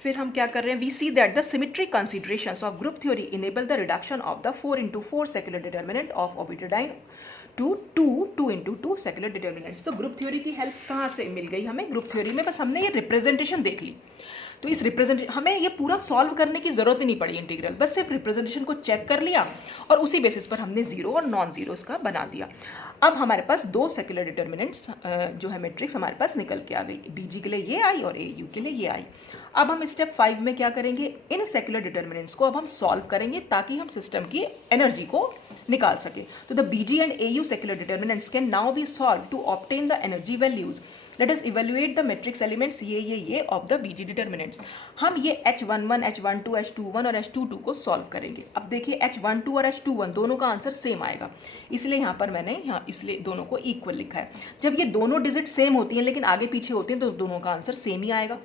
फिर हम क्या कर रहे हैं, we see that the symmetry considerations of group theory enable the reduction of the 4 into 4 secular determinant of butadiene to 2 into 2 secular determinants. तो ग्रुप थ्योरी की हेल्प कहाँ से मिल गई हमें, ग्रुप थ्योरी में बस हमने ये रिप्रेजेंटेशन देख ली। तो इस रिप्रेजेंटेशन हमें ये पूरा सॉल्व करने की जरूरत ही नहीं पड़ी इंटीग्रल, बस सिर्फ रिप्रेजेंटेशन को चेक कर लिया और उसी बेसिस पर हमने जीरो और नॉन जीरो इसका बना दिया। अब हमारे पास दो सेक्युलर डिटर्मिनेंट्स जो है मैट्रिक्स हमारे पास निकल के आ गई, बीजी के लिए ये आई और ए यू के लिए ये आई। अब हम स्टेप 5 में क्या करेंगे, इन सेक्युलर डिटर्मिनेंट्स को अब हम सॉल्व करेंगे ताकि हम सिस्टम की एनर्जी को निकाल सके। तो the B g and A u secular determinants can now be solve to obtain the energy values. Let us evaluate the matrix elements ये ऑफ द बीजी डिटर्मिनेंट्स। हम ये H11, H12, H21 और H22 को solve करेंगे। अब देखिए H12 और H21 दोनों का आंसर सेम आएगा, इसलिए यहाँ पर मैंने इसलिए दोनों को इक्वल लिखा है। जब ये दोनों डिजिट सेम होती हैं लेकिन आगे पीछे होती हैं तो दोनों का आंसर सेम ही आएगा।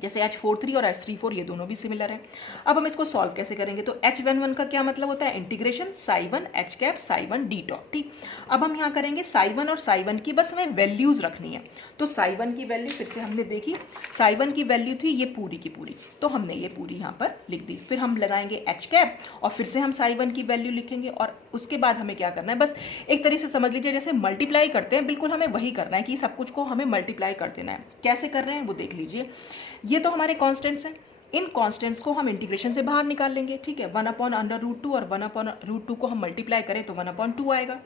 जैसे H43 और H34 ये दोनों भी सिमिलर है। अब हम इसको सॉल्व कैसे करेंगे, तो H11 का क्या मतलब होता है, integration psi1 h cap psi1 d dot. ठीक, अब हम यहाँ करेंगे psi1 और psi1 की बस हमें वैल्यूज़ रखनी है। तो psi1 की वैल्यू फिर से हमने देखी, psi1 की वैल्यू थी ये पूरी की पूरी, तो हमने ये पूरी यहाँ पर लिख दी। फिर हम लगाएंगे h कैप और फिर से हम psi1 की वैल्यू लिखेंगे और उसके बाद हमें क्या करना है, बस एक तरीके से समझ लीजिए जैसे मल्टीप्लाई करते हैं, बिल्कुल हमें वही करना है कि सब कुछ को हमें मल्टीप्लाई कर देना है। कैसे कर रहे हैं वो देख लीजिए। ये तो हमारे कांस्टेंट्स हैं, इन कांस्टेंट्स को हम इंटीग्रेशन से बाहर निकाल लेंगे। ठीक है, 1/√2 और 1/√2 को हम मल्टीप्लाई करें तो 1/2 आएगा।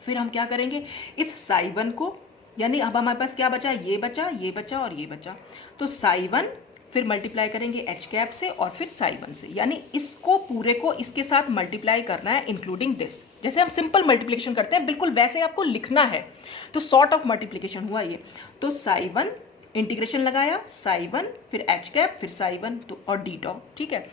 फिर हम क्या करेंगे, इस psi1 को, यानी अब हमारे पास क्या बचा, ये बचा, ये बचा और ये बचा, तो psi1 फिर मल्टीप्लाई करेंगे h कैप से और फिर psi1 से, यानी इसको पूरे को इसके साथ मल्टीप्लाई करना है इंक्लूडिंग दिस। जैसे हम सिंपल मल्टीप्लिकेशन करते हैं बिल्कुल वैसे आपको लिखना है, तो सॉर्ट ऑफ मल्टीप्लिकेशन हुआ ये। तो psi1 इंटीग्रेशन लगाया, psi1 फिर h कैप फिर psi1 तो और d डॉट। ठीक है,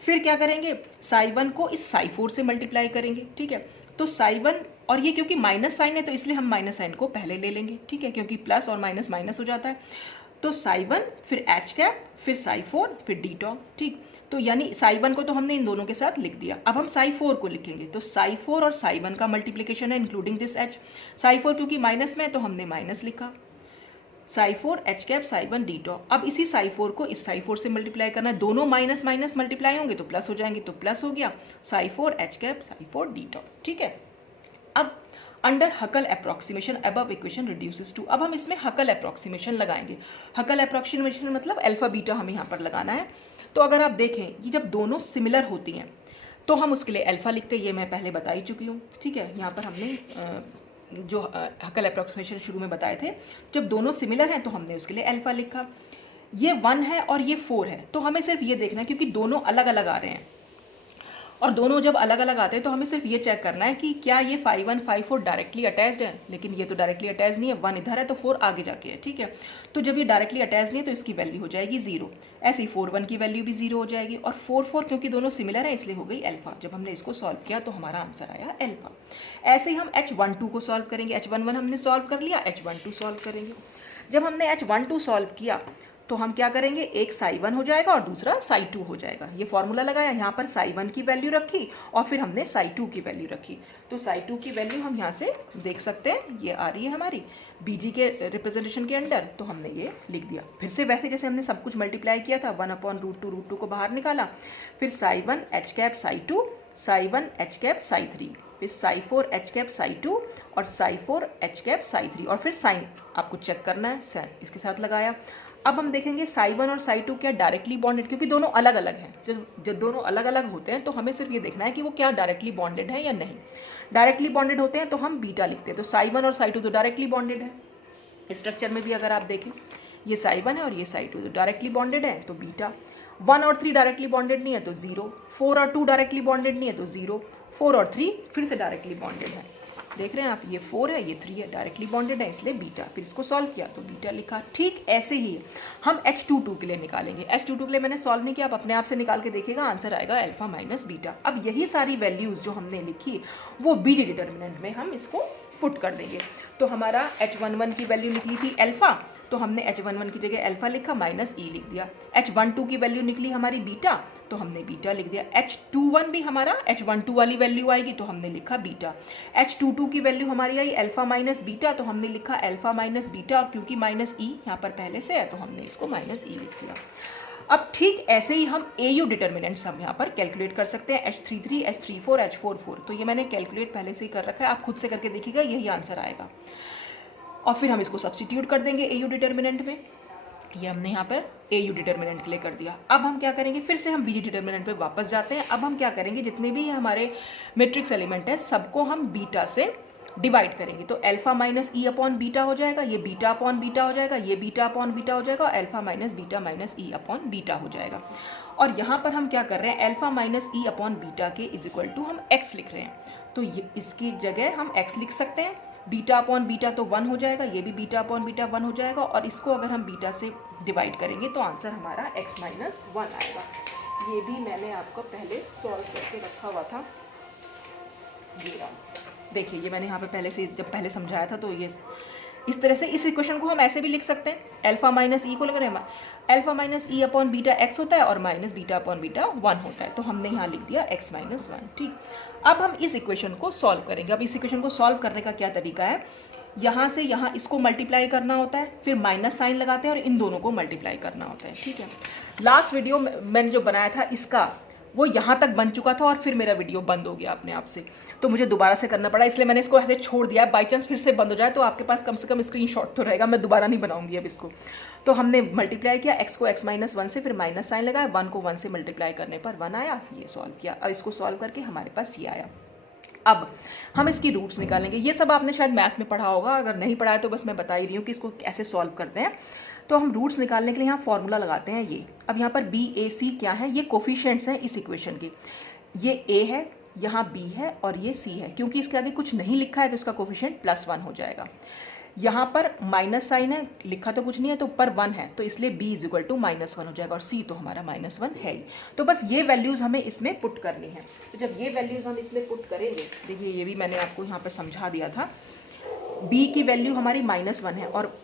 फिर क्या करेंगे, psi1 को इस psi4 से मल्टीप्लाई करेंगे। ठीक है, तो psi1 और ये क्योंकि माइनस साइन है तो इसलिए हम माइनस साइन को पहले ले लेंगे। ठीक है, क्योंकि प्लस और माइनस माइनस हो जाता है। तो psi1 फिर h कैप फिर psi4 फिर d डॉट। ठीक, तो यानी psi1 को तो हमने इन दोनों के साथ लिख दिया। अब हम psi4 को लिखेंगे, तो psi4 और psi1 का मल्टीप्लिकेशन है इंक्लूडिंग दिस h। psi4 क्योंकि माइनस में है तो हमने माइनस लिखा, psi4 h cap psi1 d dot. अब इसी psi4 को इस psi4 से मल्टीप्लाई करना है, दोनों माइनस माइनस मल्टीप्लाई होंगे तो प्लस हो जाएंगे, तो प्लस हो गया psi4 h cap psi4 d dot. ठीक है, अब under Huckel approximation above equation reduces to, अब हम इसमें हकल अप्रोक्सीमेशन लगाएंगे। हकल अप्रोक्सीमेशन मतलब अल्फा बीटा हमें यहाँ पर लगाना है। तो अगर आप देखें ये जब दोनों सिमिलर होती हैं तो हम उसके लिए अल्फा लिखते हैं, ये मैं पहले बता ही चुकी हूँ। ठीक है, यहाँ पर हमने जो हकल अप्रोक्सीमेशन शुरू में बताए थे, जब दोनों सिमिलर हैं तो हमने उसके लिए अल्फा लिखा। ये 1 है और ये 4 है, तो हमें सिर्फ ये देखना है क्योंकि दोनों अलग अलग आ रहे हैं और दोनों जब अलग अलग आते हैं तो हमें सिर्फ ये चेक करना है कि क्या ये 5 1 5 4 डायरेक्टली अटैच्ड है, लेकिन ये तो डायरेक्टली अटैच नहीं है, 1 इधर है तो 4 आगे जाके है। ठीक है, तो जब ये डायरेक्टली अटैच नहीं है तो इसकी वैल्यू हो जाएगी 0, ऐसे ही 4 1 की वैल्यू भी 0 हो जाएगी और 4 4 क्योंकि दोनों सिमिलर है इसलिए हो गई अल्फा। जब हमने इसको सॉल्व किया तो हमारा आंसर आया अल्फा। ऐसे ही हम H12 को सॉल्व करेंगे, H11 हमने सॉल्व कर लिया, H12 सॉल्व करेंगे। जब हमने H12 सॉल्व किया तो हम क्या करेंगे, एक psi1 हो जाएगा और दूसरा psi2 हो जाएगा। ये फॉर्मूला लगाया, यहाँ पर psi1 की वैल्यू रखी और फिर हमने psi2 की वैल्यू रखी। तो psi2 की वैल्यू हम यहाँ से देख सकते हैं, ये आ रही है हमारी बीजी के रिप्रेजेंटेशन के अंडर, तो हमने ये लिख दिया। फिर से वैसे जैसे हमने सब कुछ मल्टीप्लाई किया था, 1/√2 को बाहर निकाला, फिर psi1 h cap psi2, psi1 h cap psi3, फिर psi4 h कैप psi2 और psi4 h कैप psi3 और फिर साइन आपको चेक करना है, साइन इसके साथ लगाया। अब हम देखेंगे psi1 और psi2 क्या डायरेक्टली बॉन्डेड, क्योंकि दोनों अलग अलग हैं। जब दोनों अलग अलग होते हैं तो हमें सिर्फ ये देखना है कि वो क्या डायरेक्टली बॉन्डेड है या नहीं। डायरेक्टली बॉन्डेड होते हैं तो हम बीटा लिखते हैं, तो psi1 और psi2 तो डायरेक्टली बॉन्डेड है। स्ट्रक्चर में भी अगर आप देखें ये psi1 है और ये psi2 तो डायरेक्टली बॉन्डेड है तो बीटा। 1 और 3 डायरेक्टली बॉन्डेड नहीं है तो 0, 4 और 2 डायरेक्टली बॉन्डेड नहीं है तो 0, 4 और 3 फिर से डायरेक्टली बॉन्डेड है। देख रहे हैं आप, ये 4 है ये 3 है, डायरेक्टली बॉन्डेड है इसलिए बीटा। फिर इसको सॉल्व किया तो बीटा लिखा। ठीक ऐसे ही हम H22 के लिए निकालेंगे। H22 के लिए मैंने सॉल्व नहीं किया, आप अपने आप से निकाल के देखिएगा, आंसर आएगा अल्फा माइनस बीटा। अब यही सारी वैल्यूज़ जो हमने लिखी वो बीजी डिटर्मिनेंट में हम इसको पुट कर देंगे। तो हमारा H11 की वैल्यू निकली थी अल्फा, तो हमने H11 की जगह अल्फा लिखा, माइनस ई लिख दिया। H12 की वैल्यू निकली हमारी बीटा, तो हमने बीटा लिख दिया। H21 भी हमारा H12 वाली वैल्यू आएगी तो हमने लिखा बीटा। H22 की वैल्यू हमारी आई अल्फा माइनस बीटा, तो हमने लिखा अल्फा माइनस बीटा, और क्योंकि माइनस ई यहाँ पर पहले से है तो हमने इसको माइनस ई लिख दिया। अब ठीक ऐसे ही हम AU डिटर्मिनेंट्स हम यहाँ पर कैलकुलेट कर सकते हैं, H33 H34 H44। तो ये मैंने कैलकुलेट पहले से ही कर रखा है, आप खुद से करके देखिएगा, यही आंसर आएगा। और फिर हम इसको सब्स्टिट्यूट कर देंगे AU डिटर्मिनेंट में। ये हमने यहाँ पर AU डिटर्मिनेंट के लिए कर दिया। अब हम क्या करेंगे, फिर से हम BG डिटर्मिनेंट पे वापस जाते हैं। अब हम क्या करेंगे, जितने भी हमारे मैट्रिक्स एलिमेंट है सबको हम बीटा से डिवाइड करेंगे। तो अल्फा माइनस ई अपॉन बीटा हो जाएगा, ये बीटा अपॉन बीटा हो जाएगा, ये बीटा अपॉन बीटा हो जाएगा, अल्फा माइनस बीटा माइनस ई अपॉन बीटा हो जाएगा। और यहाँ पर हम क्या कर रहे हैं, अल्फा माइनस ई अपॉन बीटा के इज इक्वल टू हम x लिख रहे हैं। तो इसकी जगह हम x लिख सकते हैं। बीटा अपॉन बीटा तो 1 हो जाएगा, ये भी बीटा अपॉन बीटा 1 हो जाएगा, और इसको अगर हम बीटा से डिवाइड करेंगे तो आंसर हमारा x माइनस 1 आएगा। ये भी मैंने आपको पहले सॉल्व करके रखा हुआ था, ये देखिए, ये मैंने यहाँ पे पहले से जब पहले समझाया था तो ये इस तरह से इस इक्वेशन को हम ऐसे भी लिख सकते हैं, अल्फा माइनस ई को लग रहे हैं, अल्फा माइनस ई अपॉन बीटा एक्स होता है और माइनस बीटा अपॉन बीटा 1 होता है, तो हमने यहाँ लिख दिया x माइनस 1। ठीक, अब हम इस इक्वेशन को सॉल्व करेंगे। अब इस इक्वेशन को सॉल्व करने का क्या तरीका है, यहाँ से यहाँ इसको मल्टीप्लाई करना होता है, फिर माइनस साइन लगाते हैं और इन दोनों को मल्टीप्लाई करना होता है। ठीक है, लास्ट वीडियो मैंने जो बनाया था इसका वो यहाँ तक बन चुका था और फिर मेरा वीडियो बंद हो गया अपने आप से, तो मुझे दोबारा से करना पड़ा, इसलिए मैंने इसको ऐसे छोड़ दिया। बाई चांस फिर से बंद हो जाए तो आपके पास कम से कम स्क्रीनशॉट तो रहेगा, मैं दोबारा नहीं बनाऊंगी अब इसको। तो हमने मल्टीप्लाई किया x को x माइनस 1 से, फिर माइनस साइन लगाया, 1 को 1 से मल्टीप्लाई करने पर 1 आया, ये सॉल्व किया। अब इसको सॉल्व करके हमारे पास ये आया। अब हम इसकी रूट्स निकालेंगे। ये सब आपने शायद मैथ्स में पढ़ा होगा, अगर नहीं पढ़ा है तो बस मैं बता ही रही हूँ कि इसको कैसे सॉल्व करते हैं। तो हम रूट्स निकालने के लिए यहाँ फॉर्मूला लगाते हैं ये। अब यहाँ पर बी ए सी क्या है, ये कोफिशिएंट्स हैं इस इक्वेशन के। ये ए है, यहाँ बी है और ये सी है। क्योंकि इसके आगे कुछ नहीं लिखा है तो इसका कोफिशिएंट +1 हो जाएगा। यहाँ पर माइनस साइन है, लिखा तो कुछ नहीं है, तो ऊपर 1 है तो इसलिए b इज इक्वल टू -1 हो जाएगा और c तो हमारा -1 है ही। तो बस ये वैल्यूज़ हमें इसमें पुट करनी है। तो जब ये वैल्यूज़ हम इसमें पुट करेंगे, देखिए ये भी मैंने आपको यहाँ पर समझा दिया था, b की वैल्यू हमारी -1 है और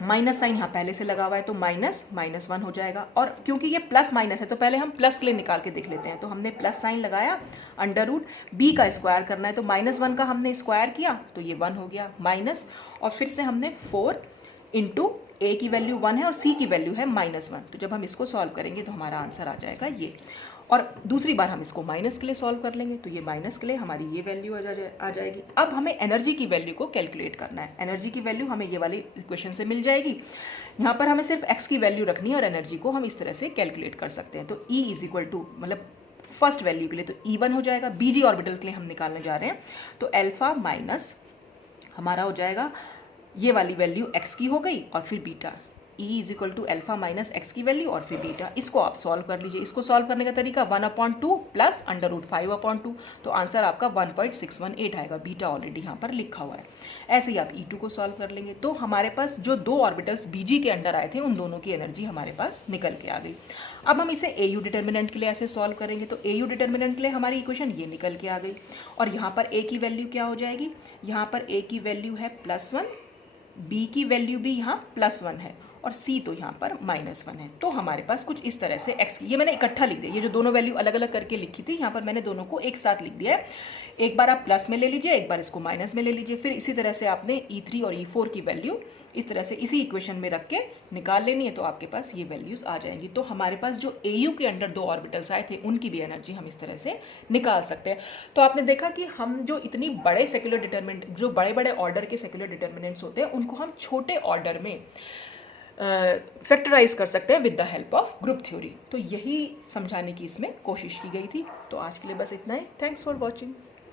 माइनस साइन यहाँ पहले से लगा हुआ है तो -1 हो जाएगा। और क्योंकि ये प्लस माइनस है तो पहले हम प्लस के लिए निकाल के देख लेते हैं। तो हमने प्लस साइन लगाया, अंडर रूट b का स्क्वायर करना है तो -1 का हमने स्क्वायर किया तो ये 1 हो गया माइनस, और फिर से हमने 4 इंटू a की वैल्यू 1 है और c की वैल्यू है -1। तो जब हम इसको सॉल्व करेंगे तो हमारा आंसर आ जाएगा ये। और दूसरी बार हम इसको माइनस के लिए सॉल्व कर लेंगे तो ये माइनस के लिए हमारी ये वैल्यू आ जाएगी। अब हमें एनर्जी की वैल्यू को कैलकुलेट करना है। एनर्जी की वैल्यू हमें ये वाली इक्वेशन से मिल जाएगी। यहाँ पर हमें सिर्फ x की वैल्यू रखनी है और एनर्जी को हम इस तरह से कैलकुलेट कर सकते हैं। तो E इज इक्वल टू, मतलब फर्स्ट वैल्यू के लिए तो E1 हो जाएगा, बीजी ऑर्बिटल के लिए हम निकालने जा रहे हैं तो अल्फा माइनस हमारा हो जाएगा ये वाली वैल्यू x की हो गई और फिर beta, E is equal to alpha minus x की वैल्यू और फिर बीटा। इसको आप सॉल्व कर लीजिए। इसको सॉल्व करने का तरीका 1/2 प्लस अंडर रूट 5/2, तो आंसर आपका 1.618 आएगा। बीटा ऑलरेडी यहाँ पर लिखा हुआ है। ऐसे ही आप E2 को सॉल्व कर लेंगे तो हमारे पास जो 2 ऑर्बिटल्स बीजी के अंडर आए थे उन दोनों की एनर्जी हमारे पास निकल के आ गई। अब हम इसे AU डिटर्मिनेंट के लिए ऐसे सॉल्व करेंगे तो AU डिटर्मिनेंट के लिए हमारी इक्वेशन ये निकल के आ गई। और यहाँ पर A की वैल्यू क्या हो जाएगी, यहाँ पर A की वैल्यू है +1, B की वैल्यू भी यहाँ +1 है और C तो यहाँ पर -1 है। तो हमारे पास कुछ इस तरह से x की, ये मैंने इकट्ठा लिख दिया, ये जो दोनों वैल्यू अलग अलग करके लिखी थी यहाँ पर मैंने दोनों को एक साथ लिख दिया है। एक बार आप प्लस में ले लीजिए, एक बार इसको माइनस में ले लीजिए, फिर इसी तरह से आपने E3 और E4 की वैल्यू इस तरह से इसी इक्वेशन में रख के निकाल लेनी है तो आपके पास ये वैल्यूज़ आ जाएंगी। तो हमारे पास जो AU के अंडर 2 ऑर्बिटल्स आए थे उनकी भी एनर्जी हम इस तरह से निकाल सकते हैं। तो आपने देखा कि हम जो इतनी बड़े सेक्युलर डिटर्मिनेंट, जो बड़े बड़े ऑर्डर के सेक्युलर डिटर्मिनेंट्स होते हैं उनको हम छोटे ऑर्डर में फैक्टराइज कर सकते हैं with the help of group theory. तो यही समझाने की इसमें कोशिश की गई थी। तो आज के लिए बस इतना ही। Thanks for watching.